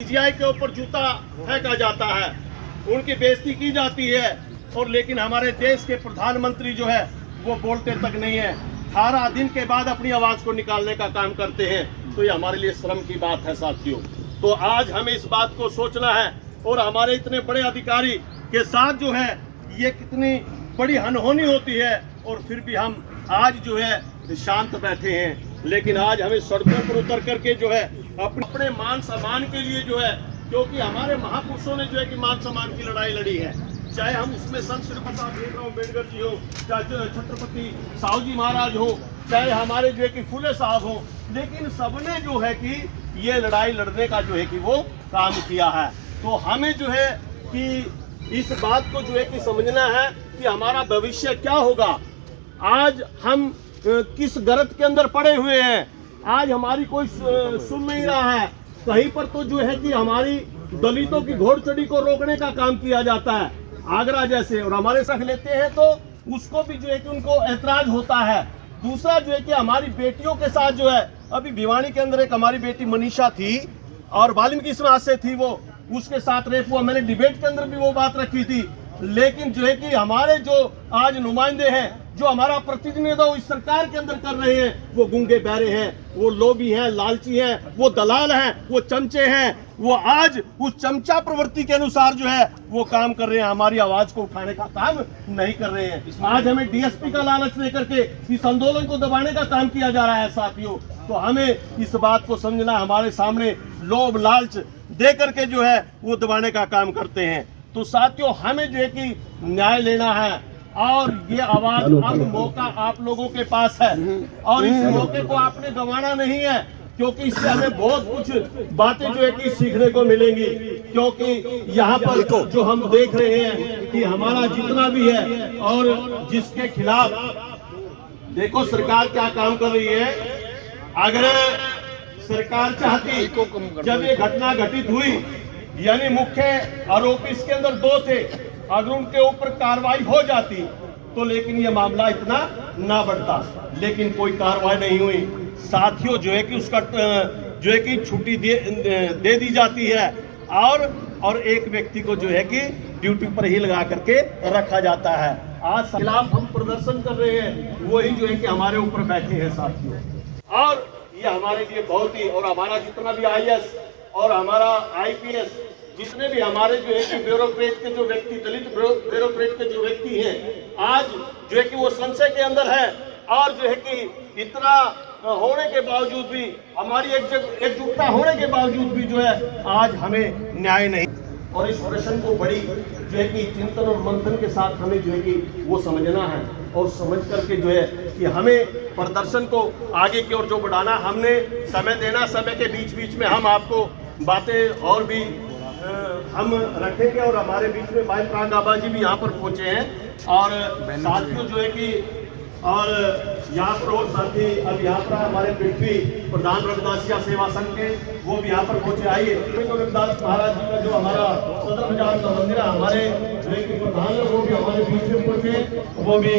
CGI के ऊपर जूता फेंका जाता है, उनकी बेइज्जती की जाती है, और लेकिन हमारे देश के प्रधानमंत्री जो है वो बोलते तक नहीं है। 18 दिन के बाद अपनी आवाज को निकालने का काम करते हैं। तो ये हमारे लिए शर्म की बात है साथियों। तो आज हमें इस बात को सोचना है, और हमारे इतने बड़े अधिकारी के साथ जो है ये कितनी बड़ी अनहोनी होती है, और फिर भी हम आज जो है शांत बैठे हैं। लेकिन आज हमें सड़कों पर उतर करके जो है अपने मान सम्मान के लिए जो है, क्योंकि हमारे महापुरुषों ने जो है कि मान सम्मान की लड़ाई लड़ी है, चाहे हम उसमें संत श्री प्रसाद भीमराव अम्बेडकर जी हो, चाहे छत्रपति साहू जी महाराज हो, चाहे हमारे जो है कि फुले साहब हो, लेकिन सबने जो है कि ये लड़ाई लड़ने का जो है कि वो काम किया है। तो हमें जो है कि इस बात को जो है कि समझना है कि हमारा भविष्य क्या होगा। आज हम किस गलत के अंदर पड़े हुए हैं, आज हमारी कोई सुन नहीं रहा है। कहीं पर तो जो है कि हमारी दलितों की घोड़ चढ़ी को रोकने का काम किया जाता है आगरा जैसे, और हमारे साथ लेते हैं तो उसको भी जो है कि उनको ऐतराज होता है। दूसरा जो है कि हमारी बेटियों के साथ जो है, अभी भिवानी के अंदर एक हमारी बेटी मनीषा थी और वाल्मीकि समाज से थी, वो उसके साथ रेप हुआ। मैंने डिबेट के अंदर भी वो बात रखी थी। लेकिन जो है कि हमारे जो आज नुमाइंदे हैं, जो हमारा प्रतिनिधित्व इस सरकार के अंदर कर रहे हैं, वो गूंगे बहरे हैं, वो लोभी हैं, लालची हैं, वो दलाल हैं, वो चमचे हैं। वो आज उस चमचा प्रवृत्ति के अनुसार जो है वो काम कर रहे हैं, हमारी आवाज को उठाने का काम नहीं कर रहे हैं। आज हमें डीएसपी का लालच लेकर के इस आंदोलन को दबाने का काम किया जा रहा है साथियों। तो हमें इस बात को समझना, हमारे सामने लोभ लालच दे करके जो है वो दबाने का काम करते हैं। तो साथियों, हमें जो है कि न्याय लेना है, और ये आवाज अब मौका आप लोगों के पास है, और इस मौके को आपने गंवाना नहीं है, क्योंकि इससे हमें बहुत कुछ बातें जो है कि सीखने को मिलेंगी। क्योंकि यहाँ पर जो हम देख रहे हैं कि हमारा जितना भी है, और जिसके खिलाफ देखो सरकार क्या काम कर रही है। अगर सरकार चाहती, जब ये घटना घटित हुई, यानी मुख्य आरोपी इसके अंदर 2 थे, अगर उनके ऊपर कार्रवाई हो जाती तो लेकिन ये मामला इतना ना बढ़ता, लेकिन कोई कार्रवाई नहीं हुई साथियों। जो है कि उसका जो है कि छुट्टी दे दी जाती है, और एक व्यक्ति को जो है कि ड्यूटी पर ही लगा करके रखा जाता है। आज खिलाफ हम प्रदर्शन कर रहे हैं, वही जो है कि हमारे ऊपर बैठे हैं साथियों। और ये हमारे लिए बहुत ही, और हमारा जितना भी आईएएस और हमारा आईपीएस, जितने भी हमारे जो है कि ब्यूरोक्रेट के जो व्यक्ति, दलित ब्यूरोक्रेट के जो व्यक्ति हैं, आज जो है कि वो संशय के अंदर है, और जो है कि इतना होने के बावजूद भी, हमारी एकजुटता होने के बावजूद भी जो है आज हमें न्याय नहीं। और इस प्रश्न को बड़ी जो है कि चिंतन और मंथन के साथ हमें जो है कि वो समझना है, और समझ करके जो है कि हमें प्रदर्शन को आगे की ओर जो बढ़ाना, हमने समय देना, समय के बीच बीच में हम आपको बातें और भी हम रखेंगे। और हमारे बीच में भाई प्राण गाबा जी भी यहाँ पर पहुंचे हैं, और साथियों जो है कि, और यहाँ पर और साथी अब यहाँ पर हमारे पृथ्वी प्रधान रविदासिया सेवा संघ के वो भी यहाँ पर पहुंचे। आइए रविदास महाराज जी का जो हमारा सदर बाजार का मंदिर है, हमारे जो है कि प्रधान है, वो भी हमारे बीच में पहुंचे, वो भी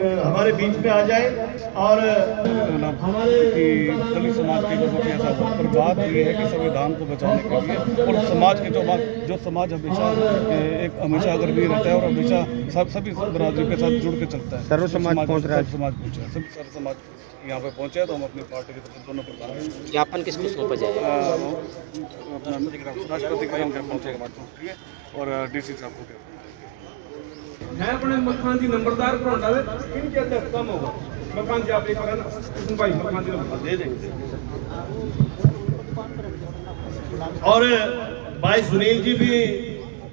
हमारे बीच में आ जाए। और हमारे दलित समाज के लोगों की ऐसा पर बात ये है कि संविधान को बचाने के लिए, और समाज के जो समाज हमेशा अगर भी रहता है, और हमेशा सभी बरादरी के साथ जुड़ के चलता है। सर्व समाज पहुँच रहा है, समाज पहुँचा, सभी सर्व समाज यहाँ पे पहुँचे। तो हम अपनी पार्टी के तरफ दोनों प्रधान ज्ञापन किसको सौंपा जाएगा? राष्ट्रपति का हम ज्ञापन के माध्यम से, और डीसी साहब को है अपने मखान जी नंबरदार कौन डाले, इनके अंदर कम होगा। मखान जी आप एक बार ना भाई मखान जी नंबर दे देंगे। और भाई सुनील जी भी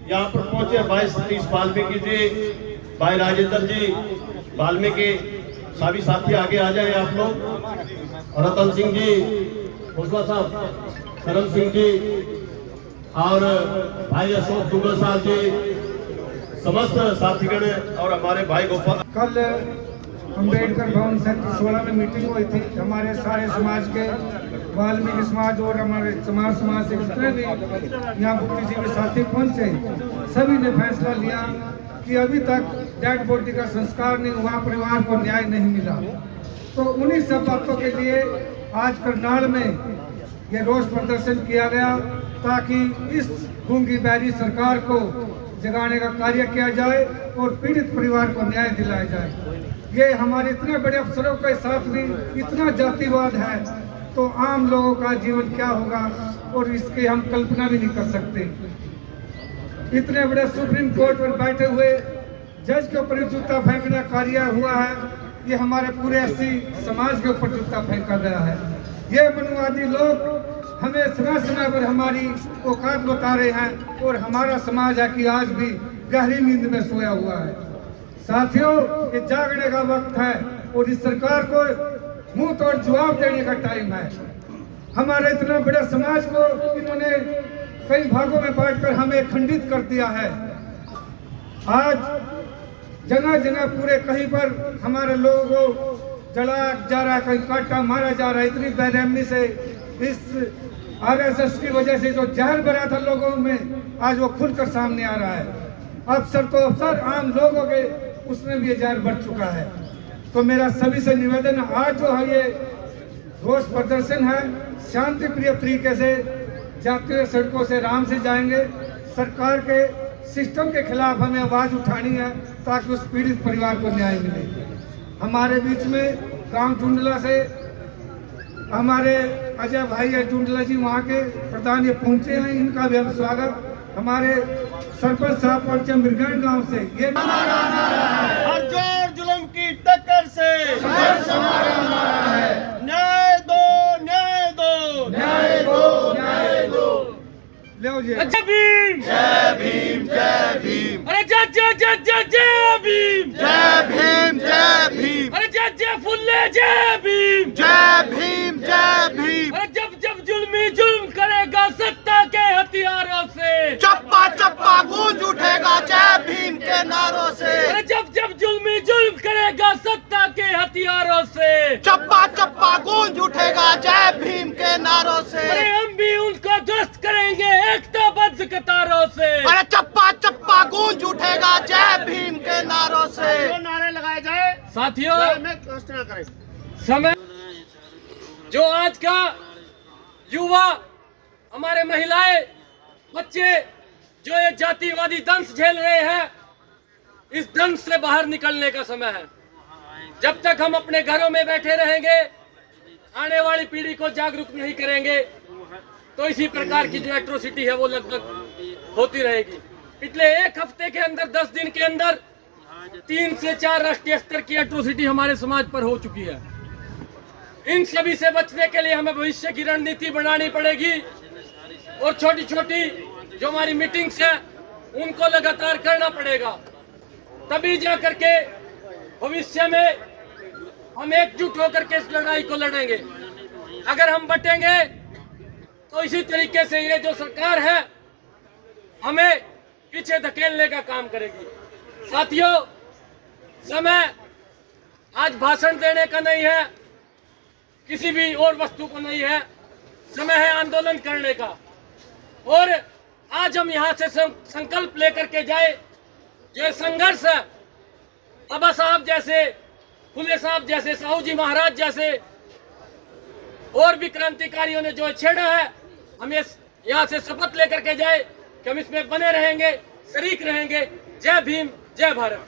यहाँ पर पहुंचे, भाई सतीश वाल्मीकि जी, भाई राजेंद्र जी वाल्मीकि, सभी साथी आगे आ जाए आप लोग। रतन सिंह जी, भोसला साहब, करण सिंह जी, और भाई अशोक दुग्गल साहब जी, समस्त साथीगण, और हमारे भाई गोपाल। कल अम्बेडकर भवन सेक्टर 16 में मीटिंग हुई थी। हमारे सारे समाज के, वाल्मीकि समाज और हमारे समाज से जितने भी यहाँ बुद्धिजीवी साथी पहुँचे, सभी ने फैसला लिया कि अभी तक डेड बॉडी का संस्कार नहीं हुआ, परिवार को न्याय नहीं मिला। तो उन्हीं सब बातों के लिए आज करनाल में ये रोष प्रदर्शन किया गया। ताकि इस गूंगी बहरी सरकार को जगाने का कार्य किया जाए और पीड़ित परिवार को न्याय दिलाया जाए। ये हमारे इतने बड़े अफसरों के साथ भी इतना जातिवाद है तो आम लोगों का जीवन क्या होगा और इसकी हम कल्पना भी नहीं कर सकते। इतने बड़े सुप्रीम कोर्ट में बैठे हुए जज के ऊपर जूता फेंकने का कार्य हुआ है, ये हमारे पूरे एससी समाज के ऊपर जूता फेंका गया है। ये मनुवादी लोग हमें समय समय पर हमारी औकात बता रहे हैं और हमारा समाज है कि आज भी गहरी नींद में सोया हुआ है। साथियों, ये जागने का वक्त है और इस सरकार को मुंह तोड़ जवाब देने का टाइम है। हमारे इतना बड़े समाज को इन्होंने कई भागों में बांटकर हमें खंडित कर दिया है। आज जगह जगह पूरे कहीं पर हमारे लोगों को जलाया जा रहा है, कहीं काटा मारा जा रहा है। इतनी बेरहमी से इस आरएसएस की वजह से जो जहर भरा था लोगों में आज वो खुलकर सामने आ रहा है। अफसर तो अफसर, आम लोगों के उसमें भी ये जहर भर चुका है। तो मेरा सभी से निवेदन, आज जो है ये रोष प्रदर्शन है, शांति प्रिय तरीके से जाते हुए सड़कों से आराम से जाएंगे। सरकार के सिस्टम के खिलाफ हमें आवाज उठानी है ताकि उस पीड़ित परिवार को न्याय मिले। हमारे बीच में गांव टुंडला से हमारे अजय भाई है टुंडला जी, वहाँ के प्रधान ये पहुंचे हैं, इनका भी हम स्वागत। हमारे सरपंच साहब पहुंचे मिर्गान गांव से। ये हर जोर जुल्म की टक्कर से न्याय दो, न्याय दो, न्याय दो, न्याय दो। ले जी। जय भीम, जय भीम, जय भीम, अरे जय जय जय जय जय भीम, जय भीम, जय भीम, अरे जय जय फुल्ले जय भीम, जय भीम, जय भीम। अरे जब जब जुल्मी जुल्म करेगा सत्ता के हथियारों से, चप्पा चप्पा गूंज उठेगा जय भीम के नारों से। अरे जब जब जुल्मी जुल्म करेगा सत्ता के हथियारों से, चप्पा चप्पा गूंज उठेगा जय भीम के नारों से। अरे हम भी उनको ध्वस्त करेंगे एकताबद्ध कतारों से। अरे चप्पा चप्पा गूंज उठेगा जय भीम के नारों से। नारे लगाए जाए साथियों, में कष्ट न करें। समय जो आज का युवा, हमारे महिलाएं, बच्चे जो ये जातिवादी दंश झेल रहे हैं, इस दंश से बाहर निकलने का समय है। जब तक हम अपने घरों में बैठे रहेंगे, आने वाली पीढ़ी को जागरूक नहीं करेंगे, तो इसी प्रकार की जो एट्रोसिटी है वो लगभग होती रहेगी। पिछले एक हफ्ते के अंदर, 10 दिन के अंदर 3 से 4 राष्ट्रीय स्तर की एट्रोसिटी हमारे समाज पर हो चुकी है। इन सभी से बचने के लिए हमें भविष्य की रणनीति बनानी पड़ेगी और छोटी छोटी जो हमारी मीटिंग्स है उनको लगातार करना पड़ेगा। तभी जा करके भविष्य में हम एकजुट होकर के इस लड़ाई को लड़ेंगे। अगर हम बटेंगे तो इसी तरीके से ये जो सरकार है हमें पीछे धकेलने का काम करेगी। साथियों, समय आज भाषण देने का नहीं है, किसी भी और वस्तु को नहीं है, समय है आंदोलन करने का। और आज हम यहाँ से संकल्प लेकर के जाए, जो संघर्ष है बाबा साहब जैसे, फुले साहब जैसे, साहू जी महाराज जैसे और भी क्रांतिकारियों ने जो छेड़ा है, हम यहाँ से शपथ लेकर के जाए कि हम इसमें बने रहेंगे, शरीक रहेंगे। जय भीम, जय भारत।